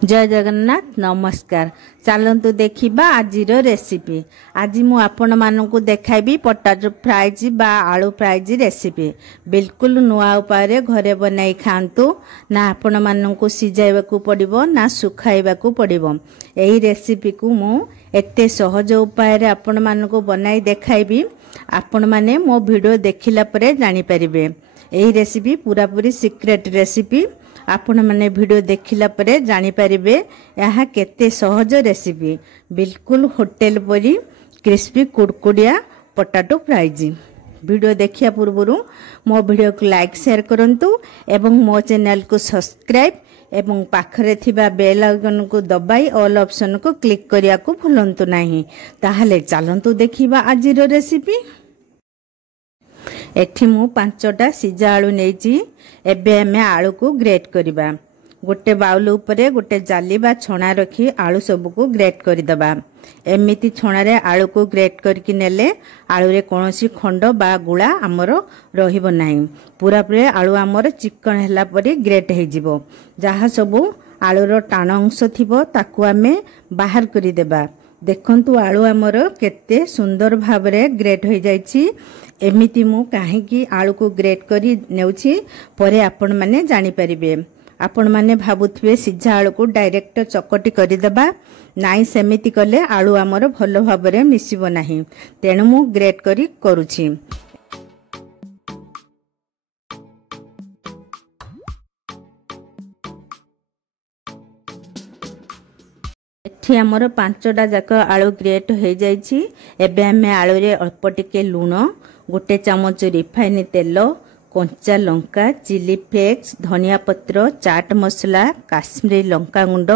जय जगन्नाथ नमस्कार। चलतु देखा आज रेसिपी। आज मु आपण मानू देखाइबी पोटाटो फ्राइज बा आलू फ्राइज रेसिपी। बिल्कुल नुआ उपाय घरे बनाई खातु ना आपण मानू सिझाइबा पड़िबो ना सुखाइबा पड़िबो। एही रेसिपी को मु एते सहज उपाय आपण मानू बनाई देखाइबी। आपण माने मो वीडियो देखिला परे जानि परिबे। एही रेसिपी पूरा पूरी सीक्रेट रेसिपी। आपण माने वीडियो देखिला परे जानि परिबे यह केते सहज रेसिपी। बिल्कुल होटल परी क्रिस्पी कुड़कुड़िया पोटाटो फ्राइज। वीडियो देखिया पूर्व मो वीडियो को लाइक शेयर करंतु एवं मो चैनल को सब्सक्राइब एवं पाखरे थिबा बेल आइकन को दबाई ऑल ऑप्शन को क्लिक करिया को भूलंतु नाही। ताहले चलंतु देखिबा आजिरो रेसिपी। एठी मु 5टा सिजा आलू नेची। एबे हमें आलू को ग्रेट करिबा। गोटे बाउल उपरे गोटे जाली बा छणा रखी आलू सब को ग्रेट करि दबा। एमिति छणा रे आलू को ग्रेट करके नेले आलू रे कोनोसी खंड बा गुळा हमर रहिबो नाही। पूरा पूरे आलू हमर चिकन हैला परी ग्रेट हे जिवो। जहा सब आलू रो टाण अंश थिबो ताकू हमें बाहर करि देबा। देखंतु आलू हमर केते सुंदर भाबरे ग्रेट हो जाइछि। एमिति मु काहेकि आलू को ग्रेट करी नेउछि परे आपण माने जानि परिबे। आपण माने भाबुथबे सिझा आलू को डायरेक्ट चकटी करि देबा। नाइ सेमिति कले आलू हमर भलो भाबरे मिसिबो नाही। तेनु मु ग्रेट करी करूछि। एठी हमर 5टा जाक आलू ग्रेट हो जाइछि। एबे हमें आलू रे अल्प टिके लूण, गोटे चामच रिफाइन तेल, कंचा लंका, चिली फ्लेक्स, धनिया पत्र, चाट मसला, काश्मीरी लंका गुंड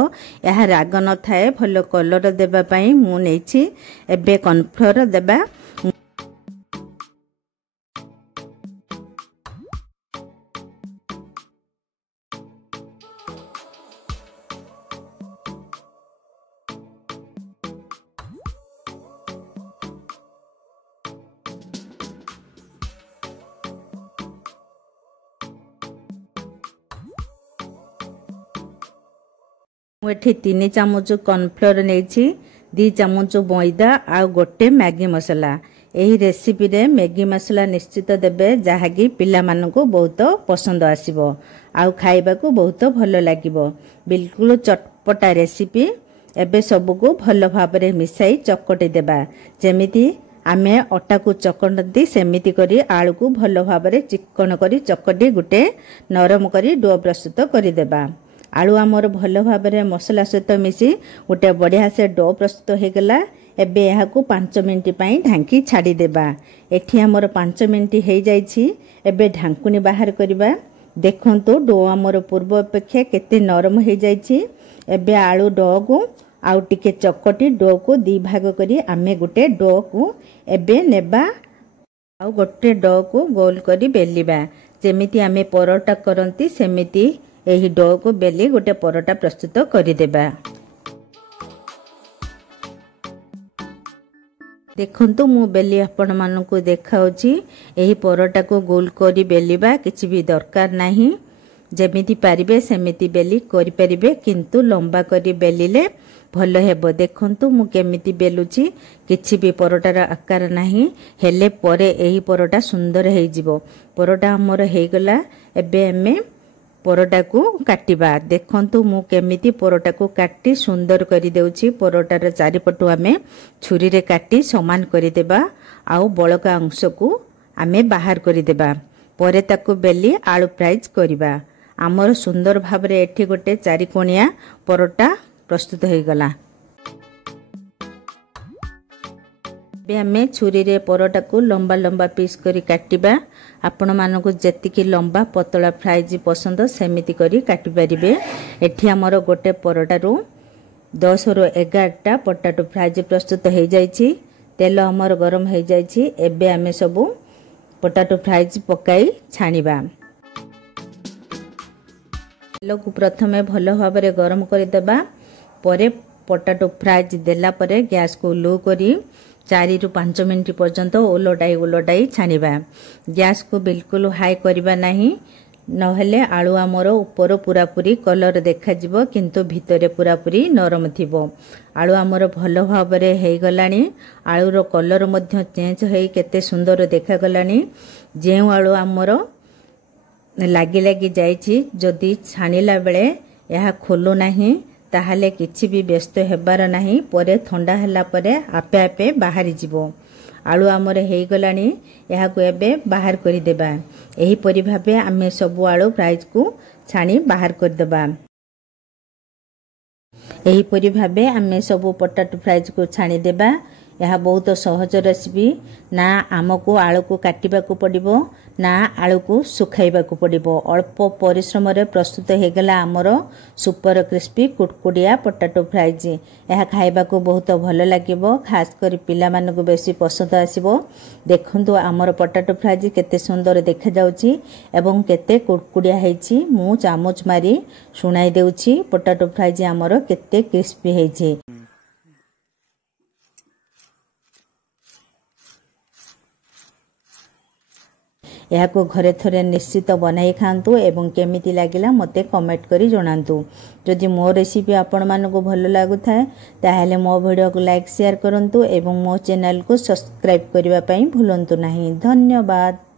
यह राग न थाए भलो कलर देबा पई मु नेछि। एबे कॉर्नफ्लोर देबा। मुठी 3 चामच कॉर्नफ्लोर नेछि, 2 चामच मैदा आ गोटे मैगी मसला। एही रेसिपी रे मैगी मसला निश्चित देबे जहाँकि पिला मानको बहुत पसंद आसीबो आ खाइबा को बहुत भलो लागिबो। बिल्कुल चटपटा रेसिपी। एबे सबको भलो भाबरे मिसाई चकटी देबा। जेमिति आमे अटा को चकटती सेमिति करी आलू को भलो भाबरे चिकन करी चकटी गुटे नरम करी डो प्रस्तुत करि देबा। आलू आमर भलो भाबरे मसला सहित मिसी गोटे बढ़िया से डो प्रस्तुत हो गला। एबे यहाँ को 5 मिनट पई ढांकी छाड़ी देबा। एठी आमर 5 मिनट हो जाइछि। एबे ढांकुनी बाहर करबा। देखंतु डो आमर पूर्व अपेक्षा केते नरम हो जाइछि। एबे आलू डो को आउ टिके चकटी डो को 2 भाग करी आमे गोटे डो को एबे नेबा। आउ गोटे डो को गोल करी बेलिबा। जेमिति आमे परोटा करंती सेमिति एही डो को बेली गोटे परोटा प्रस्तुत करि देबा। देखंतु मु बेली आपण मानकु देखाउची। एही परोटा को गोल करी बेलिबा किछि भी दरकार नाही। जेमिति पारिबे सेमिति बेली करि परिबे, किंतु लंबा करी बेलिले भलो हेबो। देखंतु मु केमिति बेलुची। किछि भी परोटार आकार नाही हेले परे एही परोटा सुंदर हे जिवो। परोटा हमर हे गला। एबे हमें परोटा को काटिबा। देखंतु मु केमिति परोटा को काटी सुंदर करि देउची। परोटार चारिपटु आमे छुरी रे काटी समान करि देबा। आउ बळका अंश को आमे बाहर करि देबा। परे ताको बेली आलू फ्राइज करिबा। हमर सुंदर भाबरे एठी गोटे 4 कोणिया परोटा प्रस्तुत हो गला। बे हमें छुरी रे परोटा को लंबा लंबा पीस करी काटिबा। आपण मानको जेतिकी लंबा पतला फ्राइज पसंद सेमिति करी काटि परिबे। एठी हमर गोटे परोटा रो 10 रो 11टा पोटाटो फ्राइज प्रस्तुत हो जाइछि। तेल हमर गरम हो जाइछि। एबे हमें सब पोटाटो फ्राइज पकाई छानिबा। तेल को प्रथमे भलो भाबरे गरम करि देबा। परे पोटाटो फ्राइज देला परे गैस को लो करी 4 रु 5 मिनट पर्यंत ओलटाई छानिबा। गैस को बिल्कुल हाई करबा नहीं। नहेले आलू आमर ऊपर पूरापूरी कलर देखाଯିବ किंतु भितरे पूरापूरी नरम थिबो। आलू आमर भल भाव हो गलानी। आलूर कलर मध्य चेंज होई केते सुंदर देखागलानी। जेउ आलू आमर लागी लागी जाइछि जदि छाणिला बेले यह खोलु नाही ताहाले किछि भी व्यस्त हेबार नाही। परे ठंडा हैला परे आपे आपे बाहरी जिवो। आलू आमर हो गलानी। यह को एबे बाहर करि देबा। एही परि भाबे आमे सब आलू फ्राइज को छाणी बाहर कर देबा। एही परि भाबे आमे सब पोटैटो फ्राइज को छाणी देबा। यह बहुत सहज रेसिपी। ना आमको आलू को काटिबा को पड़िबो ना आलू को सुखाइबा को पड़िबो। अल्प परिश्रम रे प्रस्तुत हो गला आमर सुपर क्रिस्पी कुटकुटिया पोटैटो फ्राइज। यह खाइबा को बहुत भल लागिबो। खास कर पिला मानक बेसी पसंद आसीबो। देखंतु आमर पोटैटो फ्राइज केते सुंदर देखा जाउची एवं केते कुटकुटिया हेछि। मु चामच मारी सुनाई देउची पोटैटो फ्राइज आमर केते क्रिस्पी हेछि। यह को घरे थरे निश्चित बनाई खातु एवं केमिति लागिला मते कमेंट करी जणांतु। जदि मो रेसिपी आपण मानको भल लागु थाए ताहाले मो वीडियो को लाइक शेयर करंतु एवं मो चैनल को सब्सक्राइब करिवा पई भूलंतु नाही। धन्यवाद।